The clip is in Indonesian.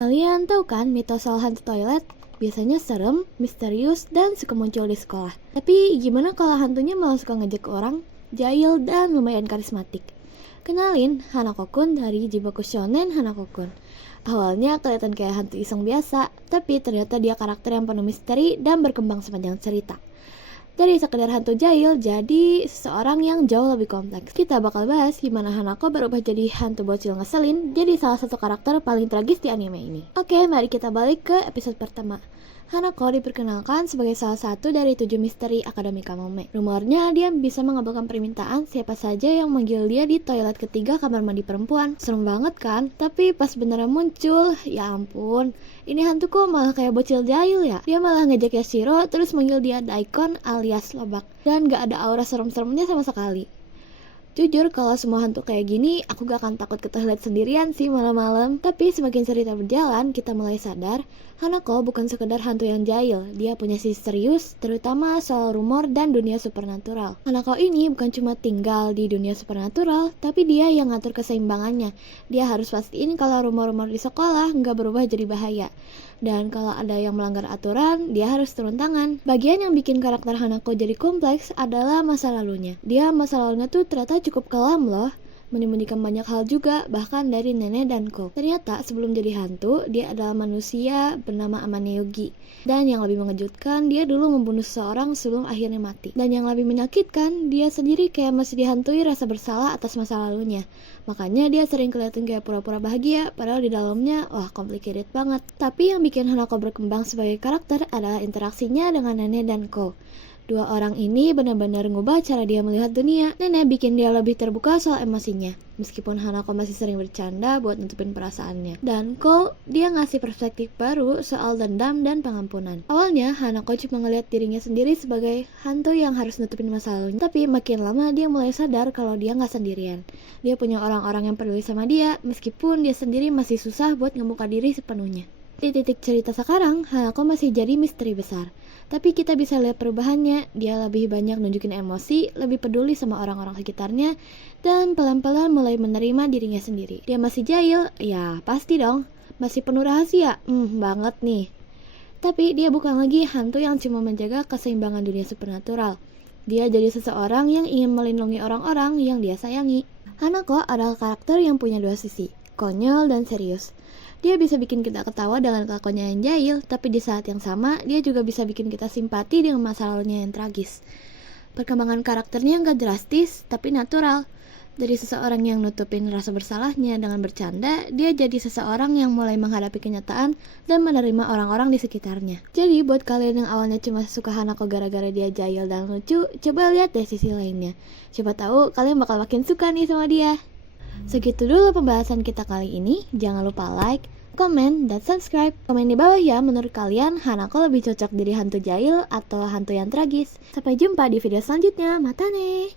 Kalian tahu kan mitos soal hantu toilet? Biasanya serem, misterius, dan suka muncul di sekolah. Tapi gimana kalau hantunya malah suka ngejek orang, jahil, dan lumayan karismatik? Kenalin, Hanako-kun dari Jiboku Shonen Hanako-kun. Awalnya kelihatan kayak hantu iseng biasa, tapi ternyata dia karakter yang penuh misteri dan berkembang sepanjang cerita. Dari sekedar hantu jahil jadi seseorang yang jauh lebih kompleks. Kita bakal bahas gimana Hanako berubah jadi hantu bocil ngeselin, jadi salah satu karakter paling tragis di anime ini. Oke, mari kita balik ke episode pertama. Hanako diperkenalkan sebagai salah satu dari 7 misteri Akademi Kamome. Rumornya dia bisa mengabulkan permintaan siapa saja yang manggil dia di toilet ketiga kamar mandi perempuan. Serem banget kan? Tapi pas beneran muncul, ya ampun, ini hantu kok malah kayak bocil jahil ya? Dia malah ngejek Yashiro terus manggil dia Daikon alias Lobak. Dan gak ada aura serem-seremnya sama sekali. Jujur, kalau semua hantu kayak gini, aku gak akan takut ke toilet sendirian sih malam-malam. Tapi semakin cerita berjalan, kita mulai sadar, Hanako bukan sekedar hantu yang jahil. Dia punya sisi serius, terutama soal rumor dan dunia supernatural. Hanako ini bukan cuma tinggal di dunia supernatural, tapi dia yang ngatur keseimbangannya. Dia harus pastiin kalau rumor-rumor di sekolah nggak berubah jadi bahaya. Dan kalau ada yang melanggar aturan, dia harus turun tangan. Bagian yang bikin karakter Hanako jadi kompleks adalah masa lalunya. Masa lalunya tuh ternyata cukup kelam loh. Menyembunyikan banyak hal juga, bahkan dari nenek dan Ko. Ternyata sebelum jadi hantu, dia adalah manusia bernama Amane Yogi. Dan yang lebih mengejutkan, dia dulu membunuh seseorang sebelum akhirnya mati. Dan yang lebih menyakitkan, dia sendiri kayak masih dihantui rasa bersalah atas masa lalunya. Makanya dia sering kelihatan kayak pura-pura bahagia, padahal di dalamnya, wah, complicated banget. Tapi yang bikin Hanako berkembang sebagai karakter adalah interaksinya dengan nenek dan Ko. Dua orang ini benar-benar ngubah cara dia melihat dunia. Nenek bikin dia lebih terbuka soal emosinya, meskipun Hanako masih sering bercanda buat nutupin perasaannya. Dan Ko, dia ngasih perspektif baru soal dendam dan pengampunan. Awalnya, Hanako cuma ngelihat dirinya sendiri sebagai hantu yang harus nutupin masa lalunya. Tapi makin lama dia mulai sadar kalau dia nggak sendirian. Dia punya orang-orang yang peduli sama dia, meskipun dia sendiri masih susah buat ngebuka diri sepenuhnya. Di titik cerita sekarang, Hanako masih jadi misteri besar. Tapi kita bisa lihat perubahannya, dia lebih banyak nunjukin emosi, lebih peduli sama orang-orang sekitarnya, dan pelan-pelan mulai menerima dirinya sendiri. Dia masih jahil, ya pasti dong. Masih penuh rahasia, banget nih. Tapi dia bukan lagi hantu yang cuma menjaga keseimbangan dunia supernatural. Dia jadi seseorang yang ingin melindungi orang-orang yang dia sayangi. Hanako adalah karakter yang punya dua sisi, konyol dan serius. Dia bisa bikin kita ketawa dengan kelakuannya yang jahil, tapi di saat yang sama, dia juga bisa bikin kita simpati dengan masa lalunya yang tragis. Perkembangan karakternya nggak drastis, tapi natural. Dari seseorang yang nutupin rasa bersalahnya dengan bercanda, dia jadi seseorang yang mulai menghadapi kenyataan dan menerima orang-orang di sekitarnya. Jadi buat kalian yang awalnya cuma suka Hanako gara-gara dia jahil dan lucu, coba lihat deh sisi lainnya. Coba tahu kalian bakal makin suka nih sama dia. Segitu dulu pembahasan kita kali ini. Jangan lupa like, komen, dan subscribe. Komen di bawah ya, menurut kalian Hanako lebih cocok jadi hantu jahil atau hantu yang tragis. Sampai jumpa di video selanjutnya. Matane!